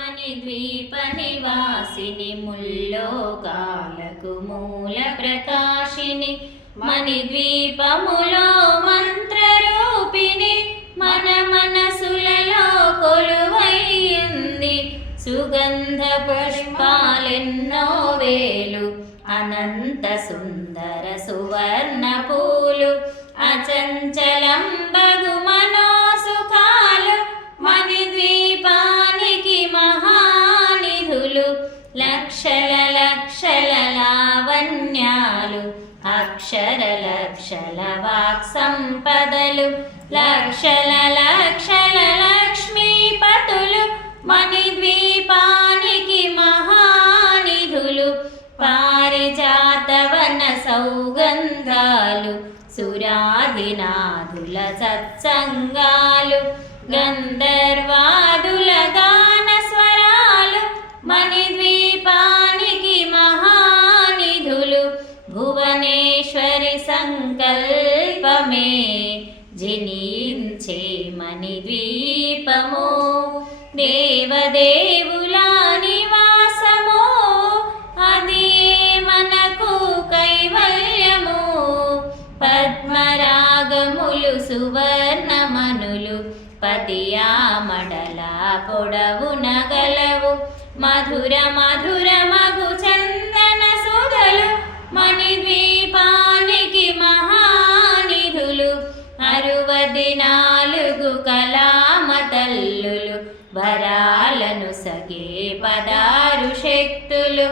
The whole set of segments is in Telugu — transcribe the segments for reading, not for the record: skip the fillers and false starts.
మణిద్వీప నివాసిని ముల్లోకాలకు మూల ప్రకాశిని మణిద్వీపములో మంత్రరూపిణి మన మనసులలో కొలువైంది సుగంధ పుష్పాలెన్నో వేలు అనంత సుందర సువర్ణ పూలు అచంచలం బగు మనోసుఖాలు మణిద్వీపానికి మహానిధులు లక్షల లక్షల లావణ్యాలు అక్షర లక్షల వాక్ సంపదలు లక్షల లక్షల లక్ష్మీపతులు మణిద్వీపానికి మహానిధులు పారిజాతవన సౌగంధాలు సురాధినాథుల సత్సంగాలు గంధర్వాదుల గాన స్వరాలు మణిద్వీపానికి మహానిధులు భువనేశ్వరి సంకల్పమే జనించే మణిద్వీపము దేవదేవుల నివాసము అది మనకు కైవల్యము పద్మరాగములు సువర్ణమనులు పతియామడల పొడవున గలవు మధుర మధుర మగు చందన సుధలు మణిద్వీపానికి మహానిధులు 64 కళామతల్లులు వరాలను సగే 16 శక్తులు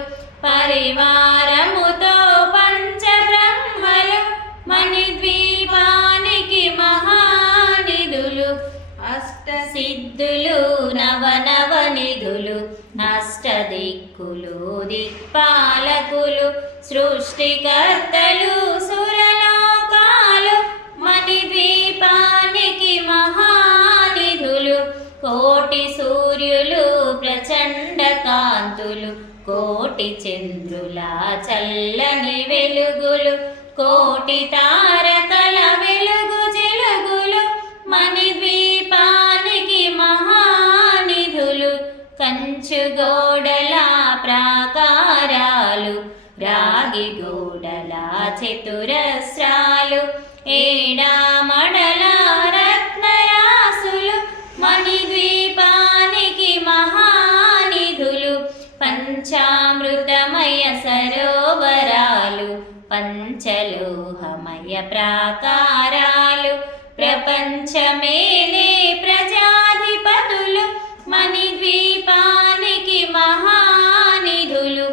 పరివారముతో పంచబ్రహ్మలు మణిద్వీపానికి మహానిధులు అష్టసిద్ధులు నవనవనిధులు అష్టదిక్కులు దిక్పాలకులు సృష్టికర్తలు సురలోకాలు మణిద్వీపానికి మహానిధులు కోటి సూర్యులు ప్రచండ కాంతులు కోటి చంద్రుల చల్లని వెలుగులు కోటి తారకల వెలుగు చెలుగులు మణిద్వీపానికి మహానిధులు కంచు గోడల ప్రాకారాలు రాగి గోడల చతురస్రాలు ఏడామడల రత్నరాసులు మణిద్వీపానికి మహానిధులు పంచామృతమయ సరోవరాలు పంచలోహమయ ప్రాకారాలు ప్రపంచమేలే ప్రజాధిపతులు మణిద్వీపానికి మహానిధులు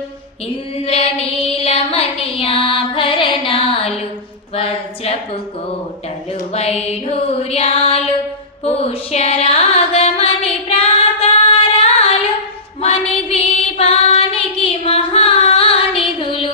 ఇంద్రనీలమణి ఆభరణాలు వజ్రపు కోటలు వైఢూర్యాలు పుష్యరాగమణి ప్రాకారాలు మణిద్వీపానికి మహానిధులు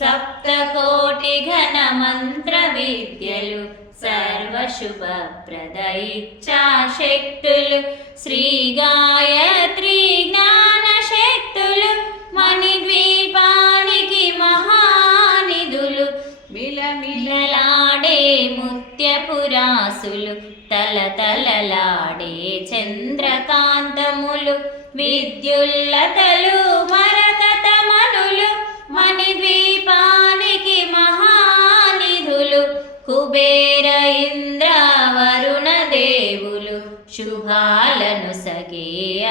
సప్తకోటి ఘన మంత్ర విద్యలు సర్వశుభప్రద ఇచ్ఛాశక్తులు శ్రీ గాయత్రి జ్ఞాన శక్తులు మణిద్వీపానికి మహానిధులు మిలమిలలాడే ముత్యపురాసులు తలతలలాడే చంద్రకాంతములు విద్యుల్లతలు మరకతమనులు మణిద్వీపానికి మహానిధులు కుబేర ఇంద్ర వరుణ దేవులు శుభాలను సగే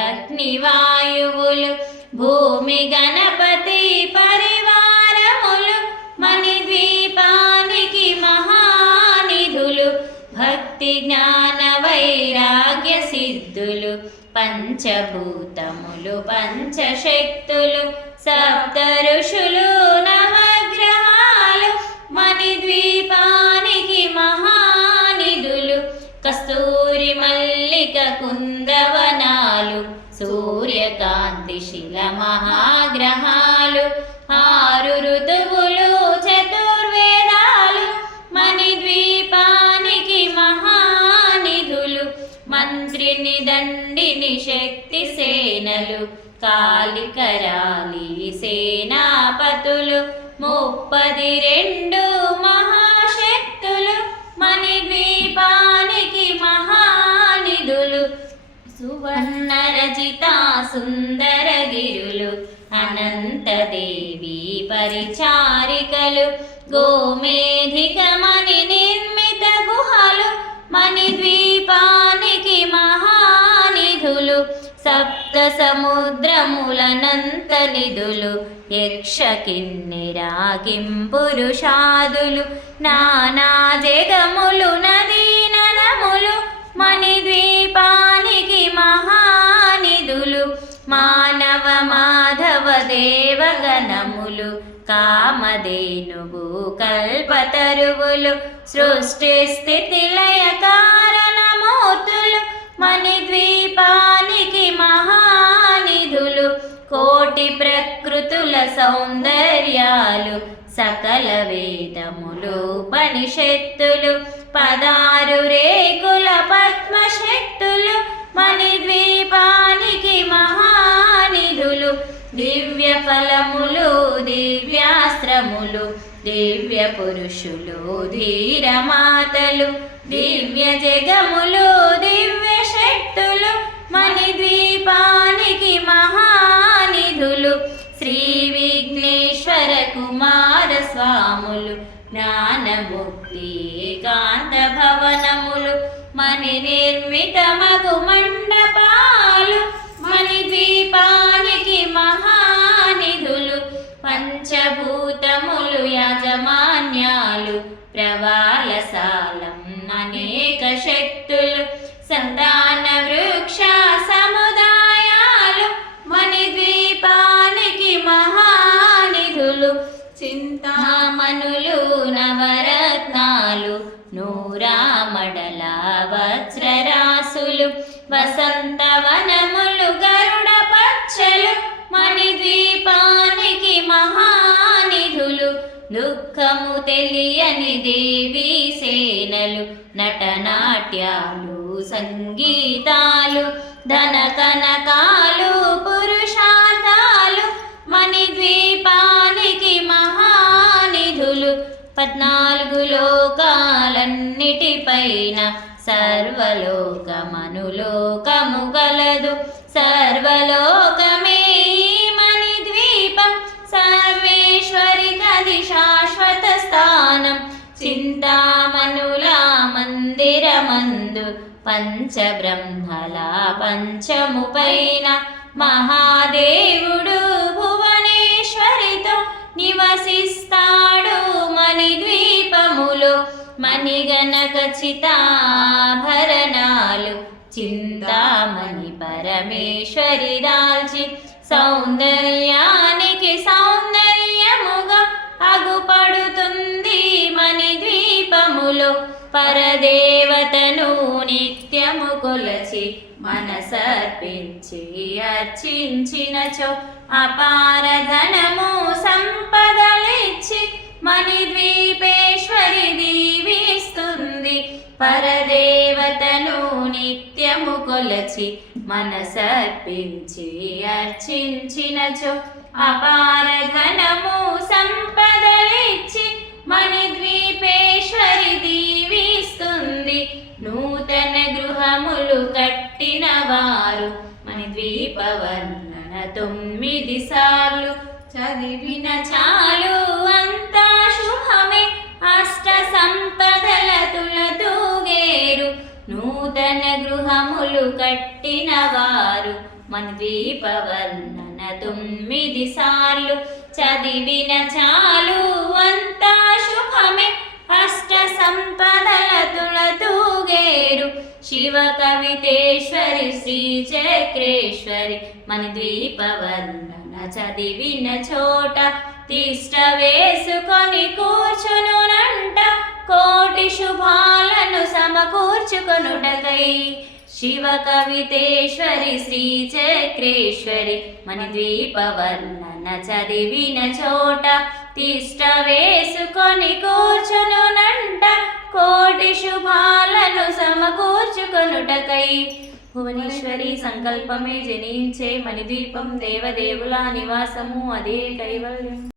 అగ్నివాయువులు భూమి గణపతి పరివారములు మణిద్వీపానికి మహానిధులు భక్తి జ్ఞాన వైరాగ్య సిద్ధులు పంచభూతములు పంచశక్తులు సప్త ఋషులు నవగ్రహాలు మణిద్వీపానికి మహానిధులు కస్తూరి మల్లిక కుందవనాలు సూర్యకాంతి శిల మహాగ్రహాలు 6 ఋతువులు చతుర్వేదాలు మణిద్వీపానికి మహానిధులు మంత్రిని దండిని శక్తి సేనలు కాళికరాలి సేనాపతులు 32 మహాశక్తులు మణిద్వీపానికి మహానిధులు సువర్ణ రజిత సుందరగిరులు అనంతదేవి పరిచారికలు గోమేధికమణి నిర్మిత గుహలు మణిద్వీపానికి మహానిధులు సప్త సముద్రములనంత నిధులు యక్ష కిన్నెరాకిం పురుషాదులు నానా జగములు నదీ నదములు మణిద్వీపానికి మహానిధులు మానవ మాధవ దేవగణములు కామధేనువు కల్పతరువులు సృష్టి స్థితి లయ కారణమూర్తులు మణిద్వీపానికి మహానిధులు కోటి ప్రకృతుల సౌందర్యాలు సకల వేదములు ఉపనిషత్తులు 16 రేకుల పద్మశక్తులు మణిద్వీపానికి మహానిధులు దివ్య ఫలములు దివ్యాస్త్రములు దివ్య పురుషులు ధీరమాతలు దివ్య జగములు దివ్య శక్తులు మణిద్వీపానికి మహానిధులు శ్రీ విఘ్నేశ్వర కుమార స్వాములు జ్ఞానముక్తి ఏకాంత భవనములు మణి నిర్మిత మగు మండపాలు మణిద్వీపానికి మహానిధులు పంచభూతములు యాజమాన్యాలు ప్రవాళశాలం అనేక శక్తులు సంతాన వృక్ష సముదాయాలు మణిద్వీపానికి మహానిధులు చింతామణులు నవరత్నాలు నూరామడల వజ్రరాసులు వసంతవనములు గరుడ పచ్చలు మణిద్వీపానికి మహానిధులు దుఃఖము తెలియని దేవీ సేనలు నటనాట్యాలు సంగీతాలు ధన కనకాలు పురుషార్థాలు మణిద్వీపానికి మహానిధులు 14 లోకాలన్నిటిపైన సర్వలోకమనులోకము గలదు సర్వలోకమే మణిద్వీపం సర్వేశ్వరి గది శాశ్వత స్థానం చింతామణుల మందిరమందు పంచబ్రహ్మల పంచము పైన మహాదేవుడు భువనేశ్వరితో నివసిస్తాడు మణిద్వీపములో మణిగణక చితాభరణాలు చింతామణి పరమేశ్వరి దాల్చి సౌందర్యానికి సౌందర్యముగా అగుపడుతుంది మణిద్వీపములో పరదేవతను నిత్యము కొలచి మనసర్పించి అర్చించినచో అపార ధనము సంపదలిచ్చి మణిద్వీపేశ్వరి దీవిస్తుంది పరదేవతను నిత్యము కొలచి మనసర్పించి అర్చించినచో అపార ధనము సంపదలిచ్చి మణిద్వీపేశ్వరి దీవిస్తుంది నూతన గృహములు కట్టిన వారు మణిద్వీప వర్ణన 9 సార్లు చదివిన చాలు అంతా శుభమే అష్ట సంపదల తులతూగేరు నూతన గృహములు కట్టిన వారు మణిద్వీప వర్ణన 9 సార్లు చదివిన చాలు అంతా శుభమే అష్ట సంపదల తులతూగేరు శివ కవితేశ్వరి శ్రీ చక్రేశ్వరి మణిద్వీప వర్ణన చదివిన చోట తిష్ట వేసుకొని కూర్చునునంట కోటి శుభాలను సమకూర్చుకొనుటకై శివ కవితేశ్వరి శ్రీ చక్రేశ్వరి మణిద్వీప వర్ణన చదివిన చోట తిష్ట వేసుకొని కూర్చునునంట కోటి శుభాలను సమకూర్చుకొనుటకై భువనేశ్వరి సంకల్పమే జనించే మణిద్వీపం దేవదేవుల నివాసము అదే కైవల్యం.